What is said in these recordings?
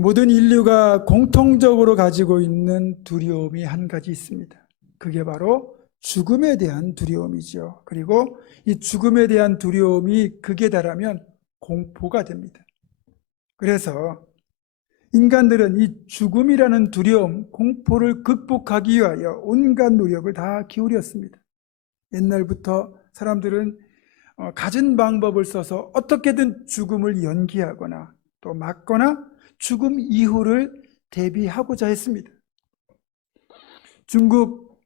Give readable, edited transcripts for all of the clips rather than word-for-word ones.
모든 인류가 공통적으로 가지고 있는 두려움이 한 가지 있습니다. 그게 바로 죽음에 대한 두려움이죠. 그리고 이 죽음에 대한 두려움이 극에 달하면 공포가 됩니다. 그래서 인간들은 이 죽음이라는 두려움, 공포를 극복하기 위하여 온갖 노력을 다 기울였습니다. 옛날부터 사람들은 갖은 방법을 써서 어떻게든 죽음을 연기하거나 또 막거나 죽음 이후를 대비하고자 했습니다. 중국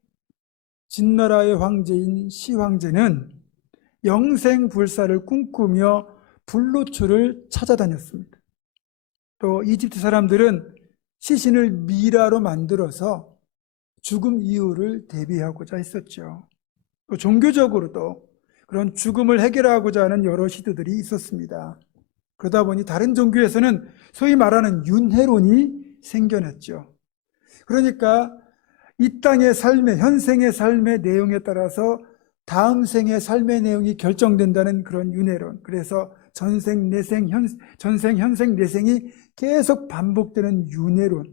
진나라의 황제인 시황제는 영생불사를 꿈꾸며 불로초를 찾아다녔습니다. 또 이집트 사람들은 시신을 미라로 만들어서 죽음 이후를 대비하고자 했었죠. 또 종교적으로도 그런 죽음을 해결하고자 하는 여러 시도들이 있었습니다. 그러다 보니 다른 종교에서는 소위 말하는 윤회론이 생겨났죠. 그러니까 이 땅의 삶의, 현생의 삶의 내용에 따라서 다음 생의 삶의 내용이 결정된다는 그런 윤회론. 그래서 전생, 현생, 내생이 계속 반복되는 윤회론.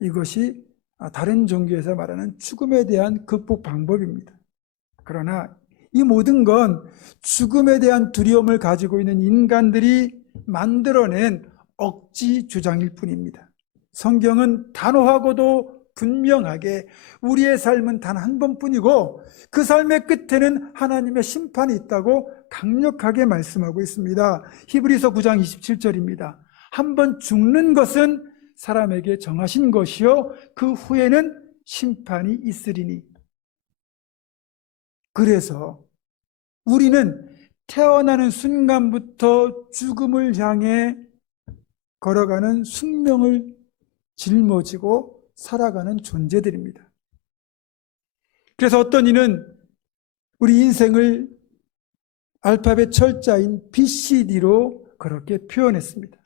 이것이 다른 종교에서 말하는 죽음에 대한 극복 방법입니다. 그러나 이 모든 건 죽음에 대한 두려움을 가지고 있는 인간들이 만들어낸 억지 주장일 뿐입니다. 성경은 단호하고도 분명하게 우리의 삶은 단 한 번뿐이고 그 삶의 끝에는 하나님의 심판이 있다고 강력하게 말씀하고 있습니다. 히브리서 9장 27절입니다. 한 번 죽는 것은 사람에게 정하신 것이요 그 후에는 심판이 있으리니. 그래서 우리는 태어나는 순간부터 죽음을 향해 걸어가는 숙명을 짊어지고 살아가는 존재들입니다. 그래서 어떤 이는 우리 인생을 알파벳 철자인 BCD로 그렇게 표현했습니다.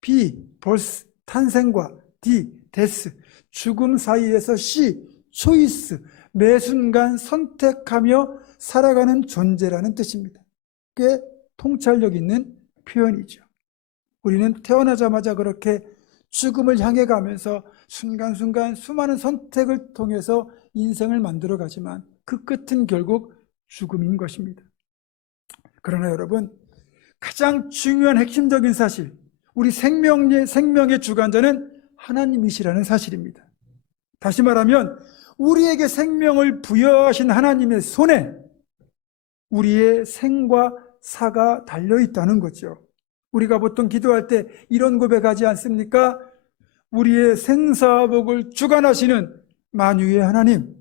B, birth, 탄생과 D, death, 죽음 사이에서 C, choice, 매 순간 선택하며 살아가는 존재라는 뜻입니다. 꽤 통찰력 있는 표현이죠. 우리는 태어나자마자 그렇게 죽음을 향해 가면서 순간순간 수많은 선택을 통해서 인생을 만들어 가지만 그 끝은 결국 죽음인 것입니다. 그러나 여러분, 가장 중요한 핵심적인 사실, 우리 생명의 주관자는 하나님이시라는 사실입니다. 다시 말하면 우리에게 생명을 부여하신 하나님의 손에 우리의 생과 사가 달려있다는 거죠. 우리가 보통 기도할 때 이런 고백하지 않습니까? 우리의 생사복을 주관하시는 만유의 하나님.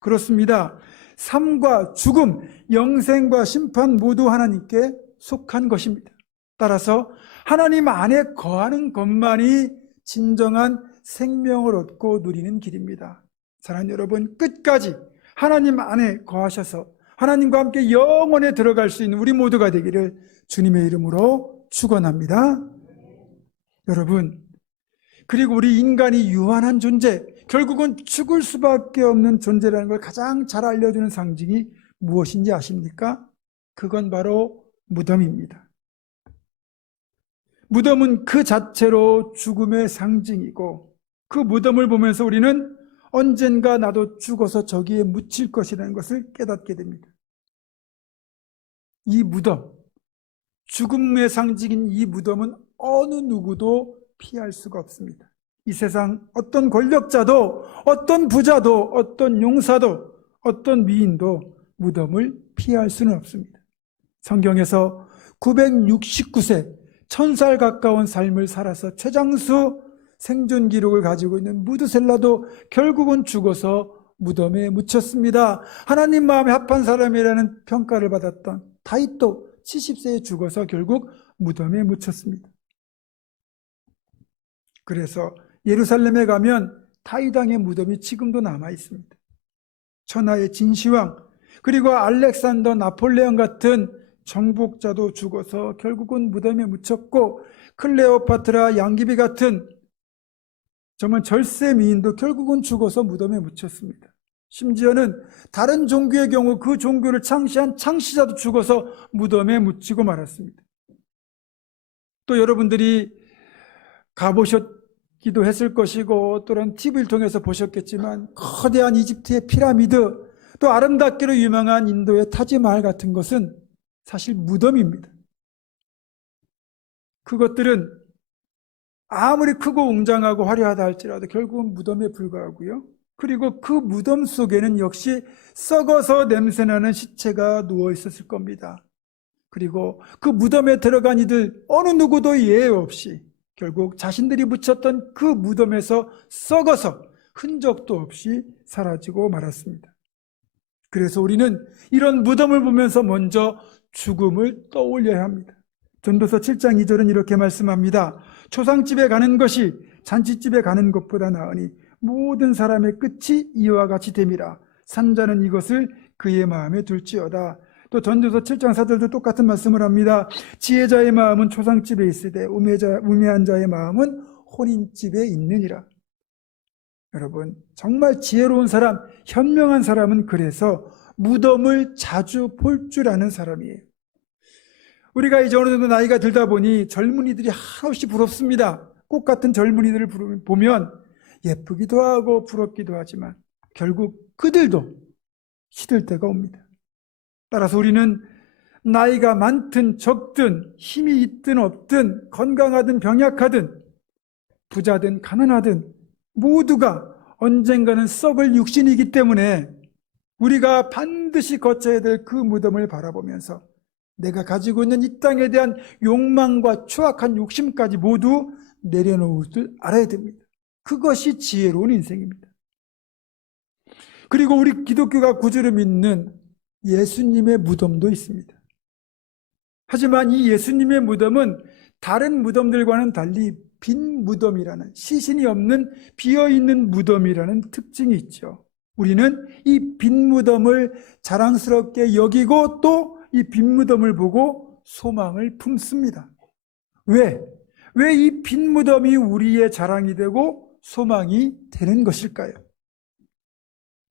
그렇습니다. 삶과 죽음, 영생과 심판 모두 하나님께 속한 것입니다. 따라서 하나님 안에 거하는 것만이 진정한 생명을 얻고 누리는 길입니다. 사랑하는 여러분, 끝까지 하나님 안에 거하셔서 하나님과 함께 영원에 들어갈 수 있는 우리 모두가 되기를 주님의 이름으로 축원합니다. 여러분, 그리고 우리 인간이 유한한 존재, 결국은 죽을 수밖에 없는 존재라는 걸 가장 잘 알려주는 상징이 무엇인지 아십니까? 그건 바로 무덤입니다. 무덤은 그 자체로 죽음의 상징이고 그 무덤을 보면서 우리는 언젠가 나도 죽어서 저기에 묻힐 것이라는 것을 깨닫게 됩니다. 이 무덤, 죽음의 상징인 이 무덤은 어느 누구도 피할 수가 없습니다. 이 세상 어떤 권력자도, 어떤 부자도, 어떤 용사도, 어떤 미인도 무덤을 피할 수는 없습니다. 성경에서 969세, 1000살 가까운 삶을 살아서 최장수 생존 기록을 가지고 있는 무드셀라도 결국은 죽어서 무덤에 묻혔습니다. 하나님 마음에 합한 사람이라는 평가를 받았던 다윗도 70세에 죽어서 결국 무덤에 묻혔습니다. 그래서 예루살렘에 가면 다윗 왕의 무덤이 지금도 남아 있습니다. 천하의 진시황, 그리고 알렉산더, 나폴레옹 같은 정복자도 죽어서 결국은 무덤에 묻혔고, 클레오파트라, 양귀비 같은 정말 절세 미인도 결국은 죽어서 무덤에 묻혔습니다. 심지어는 다른 종교의 경우 그 종교를 창시한 창시자도 죽어서 무덤에 묻히고 말았습니다. 또 여러분들이 가보셨기도 했을 것이고 또는 TV를 통해서 보셨겠지만 거대한 이집트의 피라미드, 또 아름답기로 유명한 인도의 타지마할 같은 것은 사실 무덤입니다. 그것들은 아무리 크고 웅장하고 화려하다 할지라도 결국은 무덤에 불과하고요. 그리고 그 무덤 속에는 역시 썩어서 냄새나는 시체가 누워 있었을 겁니다. 그리고 그 무덤에 들어간 이들 어느 누구도 예외 없이 결국 자신들이 묻혔던 그 무덤에서 썩어서 흔적도 없이 사라지고 말았습니다. 그래서 우리는 이런 무덤을 보면서 먼저 죽음을 떠올려야 합니다. 전도서 7장 2절은 이렇게 말씀합니다. 초상집에 가는 것이 잔치집에 가는 것보다 나으니 모든 사람의 끝이 이와 같이 됨이라. 산자는 이것을 그의 마음에 둘지어다. 또 전도서 7장 4절도 똑같은 말씀을 합니다. 지혜자의 마음은 초상집에 있으되 우매한 자의 마음은 혼인집에 있느니라. 여러분, 정말 지혜로운 사람, 현명한 사람은 그래서 무덤을 자주 볼 줄 아는 사람이에요. 우리가 이제 어느 정도 나이가 들다 보니 젊은이들이 한없이 부럽습니다. 꽃 같은 젊은이들을 보면 예쁘기도 하고 부럽기도 하지만 결국 그들도 시들 때가 옵니다. 따라서 우리는 나이가 많든 적든 힘이 있든 없든 건강하든 병약하든 부자든 가난하든 모두가 언젠가는 썩을 육신이기 때문에 우리가 반드시 거쳐야 될 그 무덤을 바라보면서 내가 가지고 있는 이 땅에 대한 욕망과 추악한 욕심까지 모두 내려놓을 줄 알아야 됩니다. 그것이 지혜로운 인생입니다. 그리고 우리 기독교가 구주로 믿는 예수님의 무덤도 있습니다. 하지만 이 예수님의 무덤은 다른 무덤들과는 달리 빈 무덤이라는, 시신이 없는 비어있는 무덤이라는 특징이 있죠. 우리는 이 빈 무덤을 자랑스럽게 여기고 또 이 빈 무덤을 보고 소망을 품습니다. 왜 이 빈 무덤이 우리의 자랑이 되고 소망이 되는 것일까요?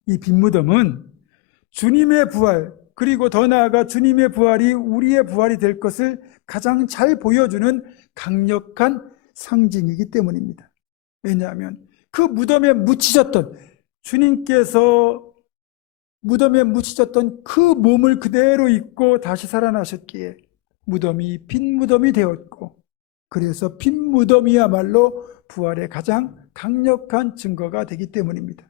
이 빈 무덤은 주님의 부활, 그리고 더 나아가 주님의 부활이 우리의 부활이 될 것을 가장 잘 보여주는 강력한 상징이기 때문입니다. 왜냐하면 그 무덤에 묻히셨던, 주님께서 무덤에 묻히셨던 그 몸을 그대로 입고 다시 살아나셨기에 무덤이 빈 무덤이 되었고, 그래서 빈 무덤이야말로 부활의 가장 강력한 증거가 되기 때문입니다.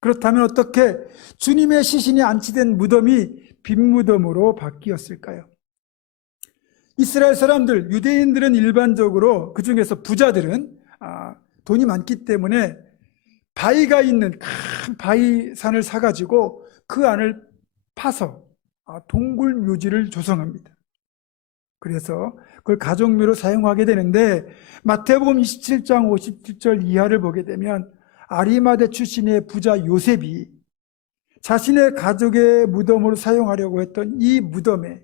그렇다면 어떻게 주님의 시신이 안치된 무덤이 빈 무덤으로 바뀌었을까요? 이스라엘 사람들, 유대인들은 일반적으로, 그 중에서 부자들은 돈이 많기 때문에 바위가 있는 큰 바위산을 사가지고 그 안을 파서 동굴 묘지를 조성합니다. 그래서 그걸 가족묘로 사용하게 되는데, 마태복음 27장 57절 이하를 보게 되면 아리마대 출신의 부자 요셉이 자신의 가족의 무덤으로 사용하려고 했던 이 무덤에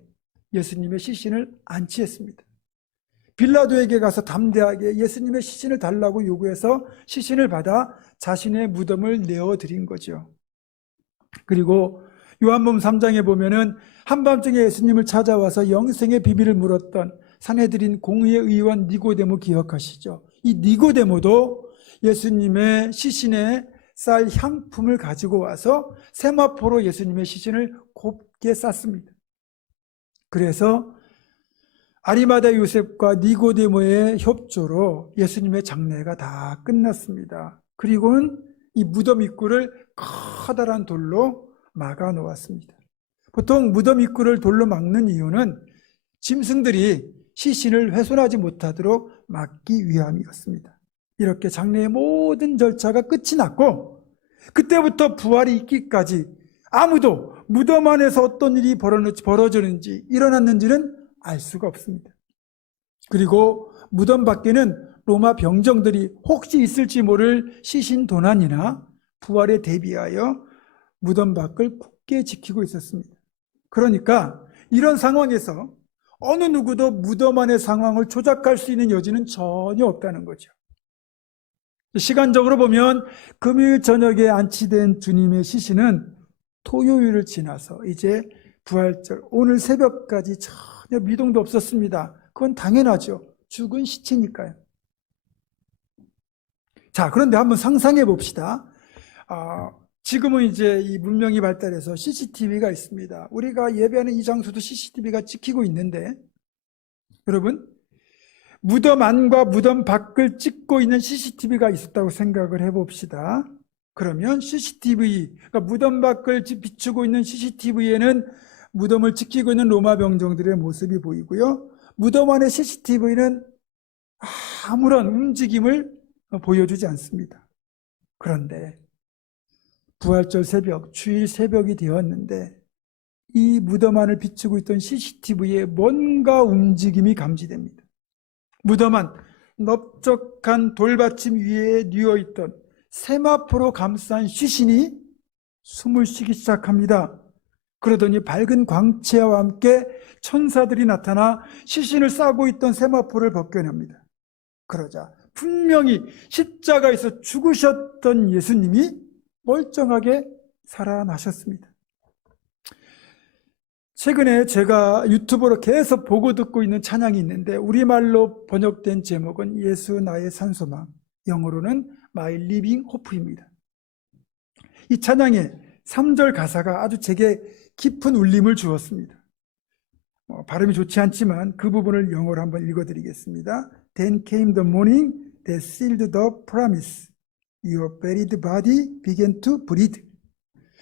예수님의 시신을 안치했습니다. 빌라도에게 가서 담대하게 예수님의 시신을 달라고 요구해서 시신을 받아 자신의 무덤을 내어드린 거죠. 그리고 요한복음 3장에 보면은 한밤중에 예수님을 찾아와서 영생의 비밀을 물었던 산헤드린 공의회 의원 니고데모 기억하시죠? 이 니고데모도 예수님의 시신에 쌀 향품을 가지고 와서 세마포로 예수님의 시신을 곱게 쌌습니다. 그래서 아리마다 요셉과 니고데모의 협조로 예수님의 장례가 다 끝났습니다. 그리고는 이 무덤 입구를 커다란 돌로 막아 놓았습니다. 보통 무덤 입구를 돌로 막는 이유는 짐승들이 시신을 훼손하지 못하도록 막기 위함이었습니다. 이렇게 장례의 모든 절차가 끝이 났고, 그때부터 부활이 있기까지 아무도 무덤 안에서 어떤 일이 벌어졌는지 일어났는지는 알 수가 없습니다. 그리고 무덤 밖에는 로마 병정들이 혹시 있을지 모를 시신 도난이나 부활에 대비하여 무덤 밖을 굳게 지키고 있었습니다. 그러니까 이런 상황에서 어느 누구도 무덤 안의 상황을 조작할 수 있는 여지는 전혀 없다는 거죠. 시간적으로 보면 금요일 저녁에 안치된 주님의 시신은 토요일을 지나서 이제 부활절 오늘 새벽까지 전혀 미동도 없었습니다. 그건 당연하죠. 죽은 시체니까요. 자, 그런데 한번 상상해 봅시다. 지금은 이제 이 문명이 발달해서 CCTV가 있습니다. 우리가 예배하는 이 장소도 CCTV가 찍히고 있는데, 여러분, 무덤 안과 무덤 밖을 찍고 있는 CCTV가 있었다고 생각을 해봅시다. 그러면 CCTV, 그러니까 무덤 밖을 비추고 있는 CCTV에는 무덤을 지키고 있는 로마 병정들의 모습이 보이고요. 무덤 안의 CCTV는 아무런 움직임을 보여주지 않습니다. 그런데 부활절 새벽, 주일 새벽이 되었는데 이 무덤 안을 비추고 있던 CCTV에 뭔가 움직임이 감지됩니다. 무덤 안 넓적한 돌받침 위에 뉘어있던 세마포로 감싼 시신이 숨을 쉬기 시작합니다. 그러더니 밝은 광채와 함께 천사들이 나타나 시신을 싸고 있던 세마포를 벗겨냅니다. 그러자 분명히 십자가에서 죽으셨던 예수님이 멀쩡하게 살아나셨습니다. 최근에 제가 유튜브로 계속 보고 듣고 있는 찬양이 있는데 우리말로 번역된 제목은 예수 나의 산소망, 영어로는 My Living Hope입니다. 이 찬양의 3절 가사가 아주 제게 깊은 울림을 주었습니다. 발음이 좋지 않지만 그 부분을 영어로 한번 읽어드리겠습니다. Then came the morning that sealed the promise. Your buried body began to breathe.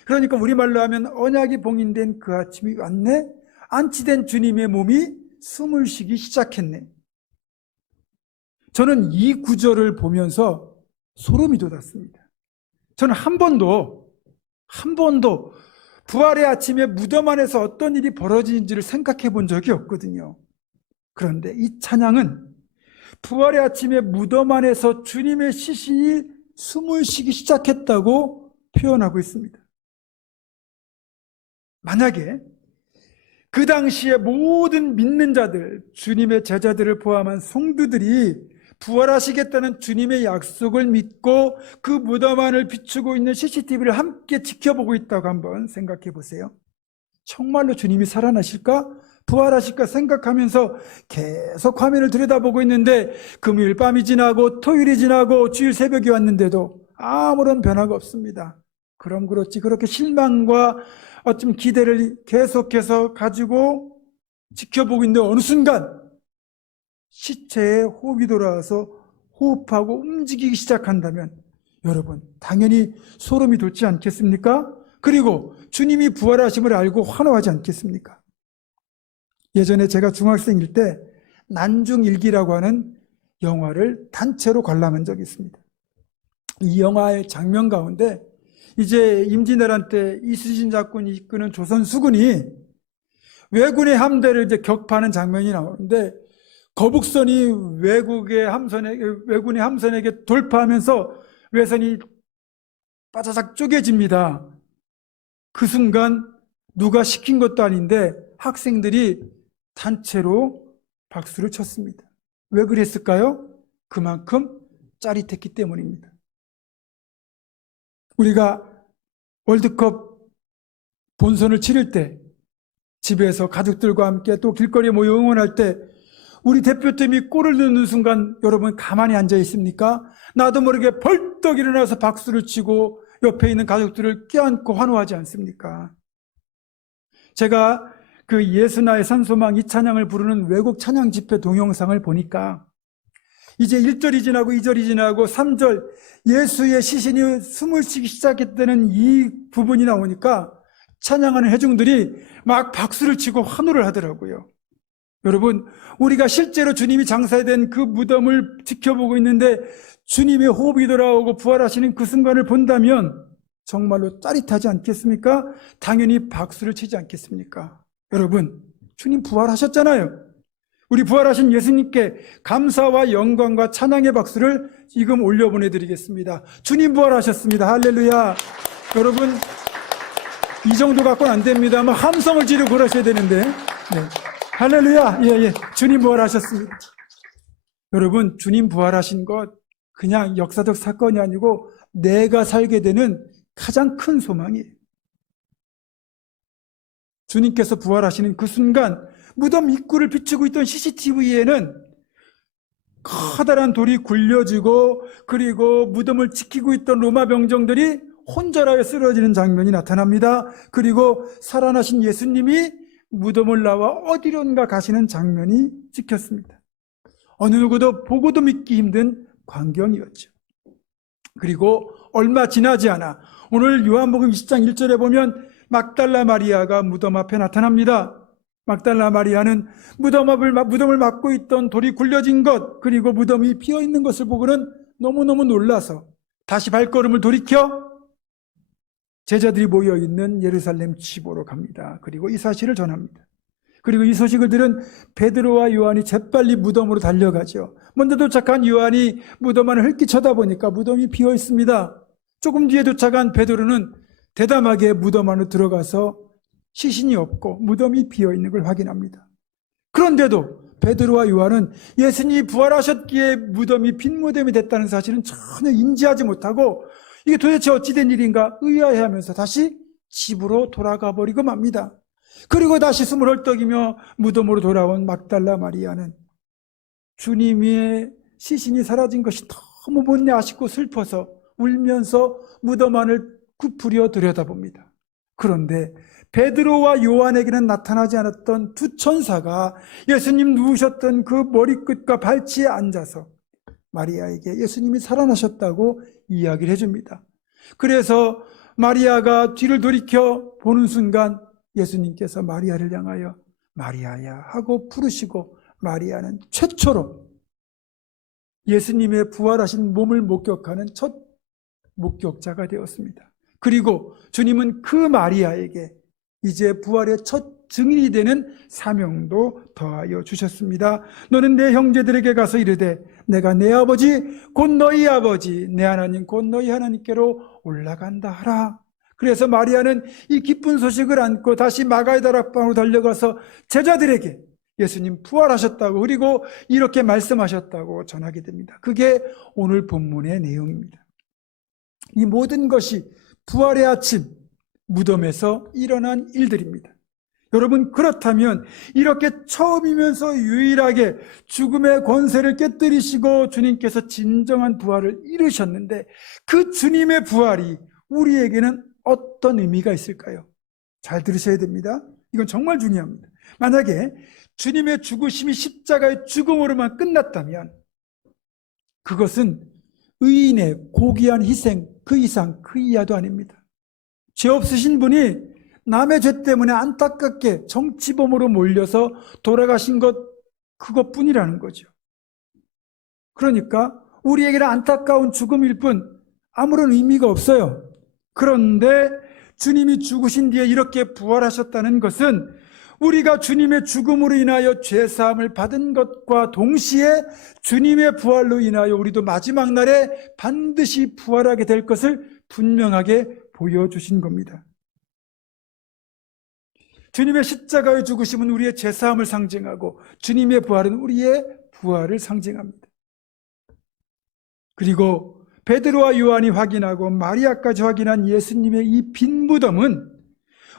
그러니까 우리말로 하면 언약이 봉인된 그 아침이 왔네. 안치된 주님의 몸이 숨을 쉬기 시작했네. 저는 이 구절을 보면서 소름이 돋았습니다. 저는 한 번도 부활의 아침에 무덤 안에서 어떤 일이 벌어지는지를 생각해 본 적이 없거든요. 그런데 이 찬양은 부활의 아침에 무덤 안에서 주님의 시신이 숨을 쉬기 시작했다고 표현하고 있습니다. 만약에 그 당시에 모든 믿는 자들, 주님의 제자들을 포함한 성도들이 부활하시겠다는 주님의 약속을 믿고 그 무덤 안을 비추고 있는 CCTV를 함께 지켜보고 있다고 한번 생각해 보세요. 정말로 주님이 살아나실까? 부활하실까 생각하면서 계속 화면을 들여다보고 있는데 금요일 밤이 지나고 토요일이 지나고 주일 새벽이 왔는데도 아무런 변화가 없습니다. 그럼 그렇지, 그렇게 실망과 어쩜 기대를 계속해서 가지고 지켜보고 있는데 어느 순간 시체에 호흡이 돌아와서 호흡하고 움직이기 시작한다면 여러분 당연히 소름이 돋지 않겠습니까? 그리고 주님이 부활하심을 알고 환호하지 않겠습니까? 예전에 제가 중학생일 때 난중일기라고 하는 영화를 단체로 관람한 적이 있습니다. 이 영화의 장면 가운데 이제 임진왜란 때 이순신 장군이 이끄는 조선 수군이 왜군의 함대를 이제 격파하는 장면이 나오는데 거북선이 왜군의 함선에게 돌파하면서 외선이 빠자작 쪼개집니다. 그 순간 누가 시킨 것도 아닌데 학생들이 단체로 박수를 쳤습니다. 왜 그랬을까요? 그만큼 짜릿했기 때문입니다. 우리가 월드컵 본선을 치를 때 집에서 가족들과 함께 또 길거리에 모여 응원할 때 우리 대표팀이 골을 넣는 순간 여러분 가만히 앉아 있습니까? 나도 모르게 벌떡 일어나서 박수를 치고 옆에 있는 가족들을 껴안고 환호하지 않습니까? 제가 그 예수 나의 산소망 이 찬양을 부르는 외국 찬양 집회 동영상을 보니까 이제 1절이 지나고 2절이 지나고 3절 예수의 시신이 숨을 쉬기 시작했다는 이 부분이 나오니까 찬양하는 회중들이 막 박수를 치고 환호를 하더라고요. 여러분, 우리가 실제로 주님이 장사된 그 무덤을 지켜보고 있는데 주님의 호흡이 돌아오고 부활하시는 그 순간을 본다면 정말로 짜릿하지 않겠습니까? 당연히 박수를 치지 않겠습니까? 여러분, 주님 부활하셨잖아요. 우리 부활하신 예수님께 감사와 영광과 찬양의 박수를 지금 올려보내드리겠습니다. 주님 부활하셨습니다. 할렐루야. 여러분, 이 정도 갖고는 안 됩니다. 뭐 함성을 지르고 그러셔야 되는데. 네. 할렐루야. 예. 주님 부활하셨습니다. 여러분, 주님 부활하신 것 그냥 역사적 사건이 아니고 내가 살게 되는 가장 큰 소망이에요. 주님께서 부활하시는 그 순간 무덤 입구를 비추고 있던 CCTV에는 커다란 돌이 굴려지고 그리고 무덤을 지키고 있던 로마 병정들이 혼절하여 쓰러지는 장면이 나타납니다. 그리고 살아나신 예수님이 무덤을 나와 어디론가 가시는 장면이 찍혔습니다. 어느 누구도 보고도 믿기 힘든 광경이었죠. 그리고 얼마 지나지 않아 오늘 요한복음 20장 1절에 보면 막달라 마리아가 무덤 앞에 나타납니다. 막달라 마리아는 무덤을 막고 있던 돌이 굴려진 것, 그리고 무덤이 비어있는 것을 보고는 너무너무 놀라서 다시 발걸음을 돌이켜 제자들이 모여있는 예루살렘 집으로 갑니다. 그리고 이 사실을 전합니다. 그리고 이 소식을 들은 베드로와 요한이 재빨리 무덤으로 달려가죠. 먼저 도착한 요한이 무덤 안을 흘낏 쳐다보니까 무덤이 비어 있습니다. 조금 뒤에 도착한 베드로는 대담하게 무덤 안으로 들어가서 시신이 없고 무덤이 비어 있는 걸 확인합니다. 그런데도 베드로와 요한은 예수님이 부활하셨기에 무덤이 빈 무덤이 됐다는 사실은 전혀 인지하지 못하고 이게 도대체 어찌된 일인가 의아해하면서 다시 집으로 돌아가 버리고 맙니다. 그리고 다시 숨을 헐떡이며 무덤으로 돌아온 막달라 마리아는 주님의 시신이 사라진 것이 너무 못내 아쉽고 슬퍼서 울면서 무덤 안을 굽으려 들여다봅니다. 그런데 베드로와 요한에게는 나타나지 않았던 두 천사가 예수님 누우셨던 그 머리끝과 발치에 앉아서 마리아에게 예수님이 살아나셨다고 이야기를 해줍니다. 그래서 마리아가 뒤를 돌이켜 보는 순간 예수님께서 마리아를 향하여 마리아야 하고 부르시고 마리아는 최초로 예수님의 부활하신 몸을 목격하는 첫 목격자가 되었습니다. 그리고 주님은 그 마리아에게 이제 부활의 첫 증인이 되는 사명도 더하여 주셨습니다. 너는 내 형제들에게 가서 이르되 내가 내 아버지 곧 너희 아버지 내 하나님 곧 너희 하나님께로 올라간다 하라. 그래서 마리아는 이 기쁜 소식을 안고 다시 마가의 다락방으로 달려가서 제자들에게 예수님 부활하셨다고 그리고 이렇게 말씀하셨다고 전하게 됩니다. 그게 오늘 본문의 내용입니다. 이 모든 것이 부활의 아침 무덤에서 일어난 일들입니다. 여러분, 그렇다면 이렇게 처음이면서 유일하게 죽음의 권세를 깨뜨리시고 주님께서 진정한 부활을 이루셨는데 그 주님의 부활이 우리에게는 어떤 의미가 있을까요? 잘 들으셔야 됩니다. 이건 정말 중요합니다. 만약에 주님의 죽으심이 십자가의 죽음으로만 끝났다면 그것은 의인의 고귀한 희생 그 이상 그 이하도 아닙니다. 죄 없으신 분이 남의 죄 때문에 안타깝게 정치범으로 몰려서 돌아가신 것 그것뿐이라는 거죠. 그러니까 우리에게는 안타까운 죽음일 뿐 아무런 의미가 없어요. 그런데 주님이 죽으신 뒤에 이렇게 부활하셨다는 것은 우리가 주님의 죽음으로 인하여 죄사함을 받은 것과 동시에 주님의 부활로 인하여 우리도 마지막 날에 반드시 부활하게 될 것을 분명하게 보여주신 겁니다. 주님의 십자가의 죽으심은 우리의 죄사함을 상징하고 주님의 부활은 우리의 부활을 상징합니다. 그리고 베드로와 요한이 확인하고 마리아까지 확인한 예수님의 이 빈 무덤은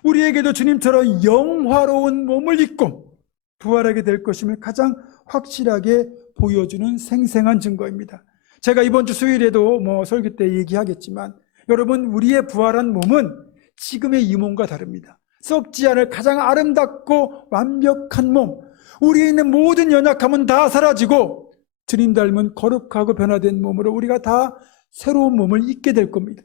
우리에게도 주님처럼 영화로운 몸을 입고 부활하게 될 것임을 가장 확실하게 보여주는 생생한 증거입니다. 제가 이번 주 수요일에도 설교 때 얘기하겠지만 여러분, 우리의 부활한 몸은 지금의 이 몸과 다릅니다. 썩지 않을 가장 아름답고 완벽한 몸, 우리에 있는 모든 연약함은 다 사라지고 주님 닮은 거룩하고 변화된 몸으로 우리가 다 새로운 몸을 입게 될 겁니다.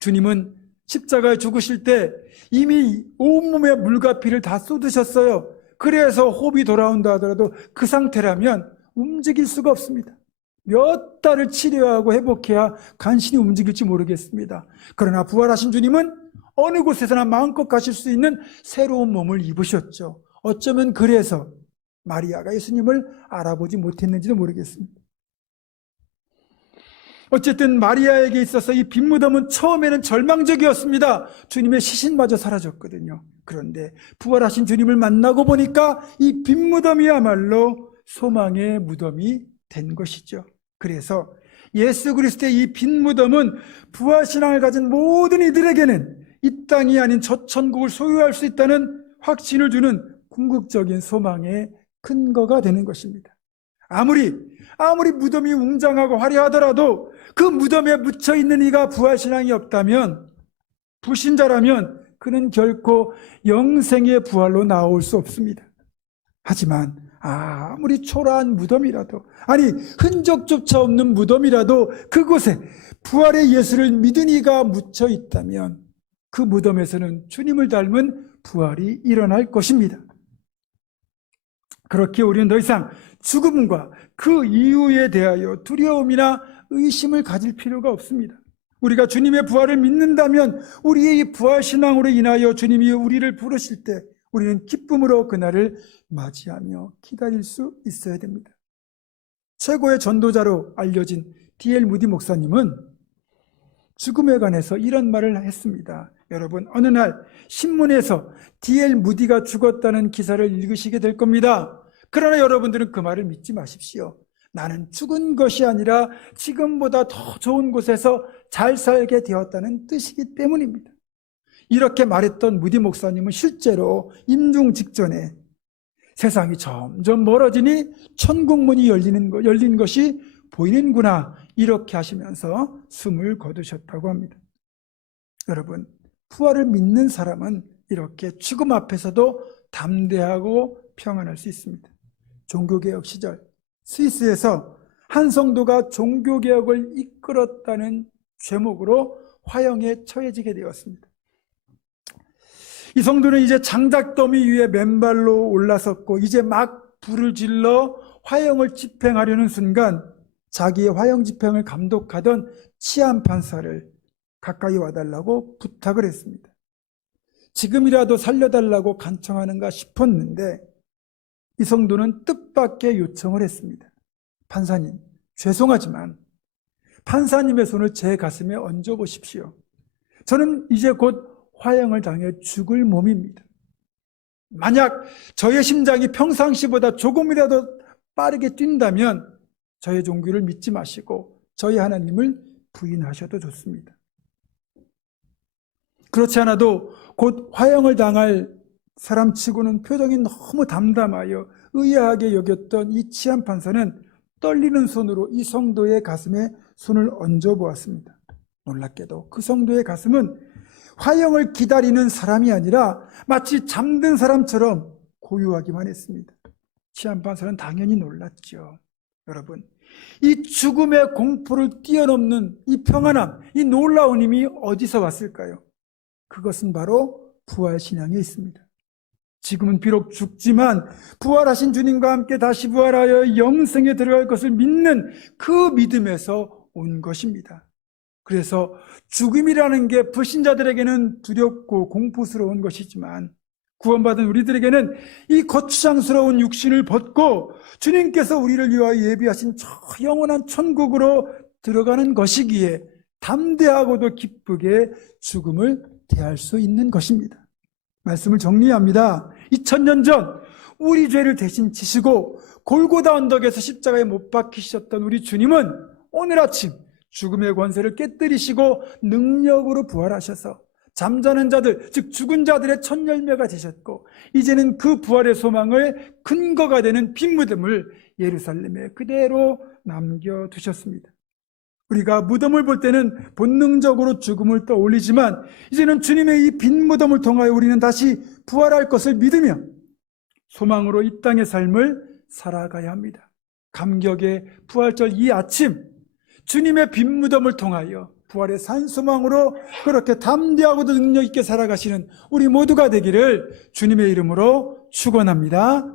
주님은 십자가에 죽으실 때 이미 온몸에 물과 피를 다 쏟으셨어요. 그래서 호흡이 돌아온다 하더라도 그 상태라면 움직일 수가 없습니다. 몇 달을 치료하고 회복해야 간신히 움직일지 모르겠습니다. 그러나 부활하신 주님은 어느 곳에서나 마음껏 가실 수 있는 새로운 몸을 입으셨죠. 어쩌면 그래서 마리아가 예수님을 알아보지 못했는지도 모르겠습니다. 어쨌든 마리아에게 있어서 이 빈 무덤은 처음에는 절망적이었습니다. 주님의 시신마저 사라졌거든요. 그런데 부활하신 주님을 만나고 보니까 이 빈 무덤이야말로 소망의 무덤이 된 것이죠. 그래서 예수 그리스도의 이 빈 무덤은 부활신앙을 가진 모든 이들에게는 이 땅이 아닌 저 천국을 소유할 수 있다는 확신을 주는 궁극적인 소망의 근거가 되는 것입니다. 아무리 무덤이 웅장하고 화려하더라도 그 무덤에 묻혀 있는 이가 부활신앙이 없다면, 불신자라면 그는 결코 영생의 부활로 나올 수 없습니다. 하지만 아무리 초라한 무덤이라도, 아니 흔적조차 없는 무덤이라도 그곳에 부활의 예수를 믿은 이가 묻혀 있다면 그 무덤에서는 주님을 닮은 부활이 일어날 것입니다. 그렇게 우리는 더 이상 죽음과 그 이후에 대하여 두려움이나 의심을 가질 필요가 없습니다. 우리가 주님의 부활을 믿는다면 우리의 이 부활신앙으로 인하여 주님이 우리를 부르실 때 우리는 기쁨으로 그날을 맞이하며 기다릴 수 있어야 됩니다. 최고의 전도자로 알려진 D.L. 무디 목사님은 죽음에 관해서 이런 말을 했습니다. 여러분, 어느 날 신문에서 D.L. 무디가 죽었다는 기사를 읽으시게 될 겁니다. 그러나 여러분들은 그 말을 믿지 마십시오. 나는 죽은 것이 아니라 지금보다 더 좋은 곳에서 잘 살게 되었다는 뜻이기 때문입니다. 이렇게 말했던 무디 목사님은 실제로 임종 직전에 세상이 점점 멀어지니 천국문이 열린 것이 보이는구나, 이렇게 하시면서 숨을 거두셨다고 합니다. 여러분, 부활을 믿는 사람은 이렇게 죽음 앞에서도 담대하고 평안할 수 있습니다. 종교개혁 시절 스위스에서 한 성도가 종교개혁을 이끌었다는 죄목으로 화형에 처해지게 되었습니다. 이 성도는 이제 장작더미 위에 맨발로 올라섰고 이제 막 불을 질러 화형을 집행하려는 순간 자기의 화형 집행을 감독하던 치안판사를 가까이 와달라고 부탁을 했습니다. 지금이라도 살려달라고 간청하는가 싶었는데 이 성도는 뜻밖의 요청을 했습니다. 판사님, 죄송하지만 판사님의 손을 제 가슴에 얹어보십시오. 저는 이제 곧 화형을 당해 죽을 몸입니다. 만약 저의 심장이 평상시보다 조금이라도 빠르게 뛴다면 저의 종교를 믿지 마시고 저희 하나님을 부인하셔도 좋습니다. 그렇지 않아도 곧 화형을 당할 사람치고는 표정이 너무 담담하여 의아하게 여겼던 이 치안판사는 떨리는 손으로 이 성도의 가슴에 손을 얹어 보았습니다. 놀랍게도 그 성도의 가슴은 화형을 기다리는 사람이 아니라 마치 잠든 사람처럼 고요하기만 했습니다. 치안판사는 당연히 놀랐죠. 여러분, 이 죽음의 공포를 뛰어넘는 이 평안함, 이 놀라운 힘이 어디서 왔을까요? 그것은 바로 부활신앙에 있습니다. 지금은 비록 죽지만 부활하신 주님과 함께 다시 부활하여 영생에 들어갈 것을 믿는 그 믿음에서 온 것입니다. 그래서 죽음이라는 게 불신자들에게는 두렵고 공포스러운 것이지만 구원받은 우리들에게는 이 거추장스러운 육신을 벗고 주님께서 우리를 위하여 예비하신 저 영원한 천국으로 들어가는 것이기에 담대하고도 기쁘게 죽음을 대할 수 있는 것입니다. 말씀을 정리합니다. 2000년 전 우리 죄를 대신 지시고 골고다 언덕에서 십자가에 못 박히셨던 우리 주님은 오늘 아침 죽음의 권세를 깨뜨리시고 능력으로 부활하셔서 잠자는 자들, 즉 죽은 자들의 첫 열매가 되셨고 이제는 그 부활의 소망을 근거가 되는 빈무덤을 예루살렘에 그대로 남겨두셨습니다. 우리가 무덤을 볼 때는 본능적으로 죽음을 떠올리지만 이제는 주님의 이 빈 무덤을 통하여 우리는 다시 부활할 것을 믿으며 소망으로 이 땅의 삶을 살아가야 합니다. 감격의 부활절 이 아침 주님의 빈 무덤을 통하여 부활의 산 소망으로 그렇게 담대하고도 능력 있게 살아가시는 우리 모두가 되기를 주님의 이름으로 축원합니다.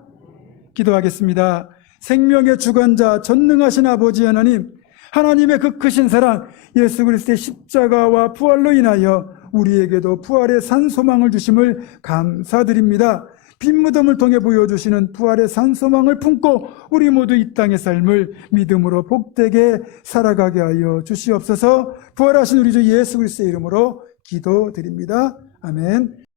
기도하겠습니다. 생명의 주관자 전능하신 아버지 하나님, 하나님의 그 크신 사랑 예수 그리스도의 십자가와 부활로 인하여 우리에게도 부활의 산 소망을 주심을 감사드립니다. 빈 무덤을 통해 보여주시는 부활의 산 소망을 품고 우리 모두 이 땅의 삶을 믿음으로 복되게 살아가게 하여 주시옵소서. 부활하신 우리 주 예수 그리스도의 이름으로 기도드립니다. 아멘.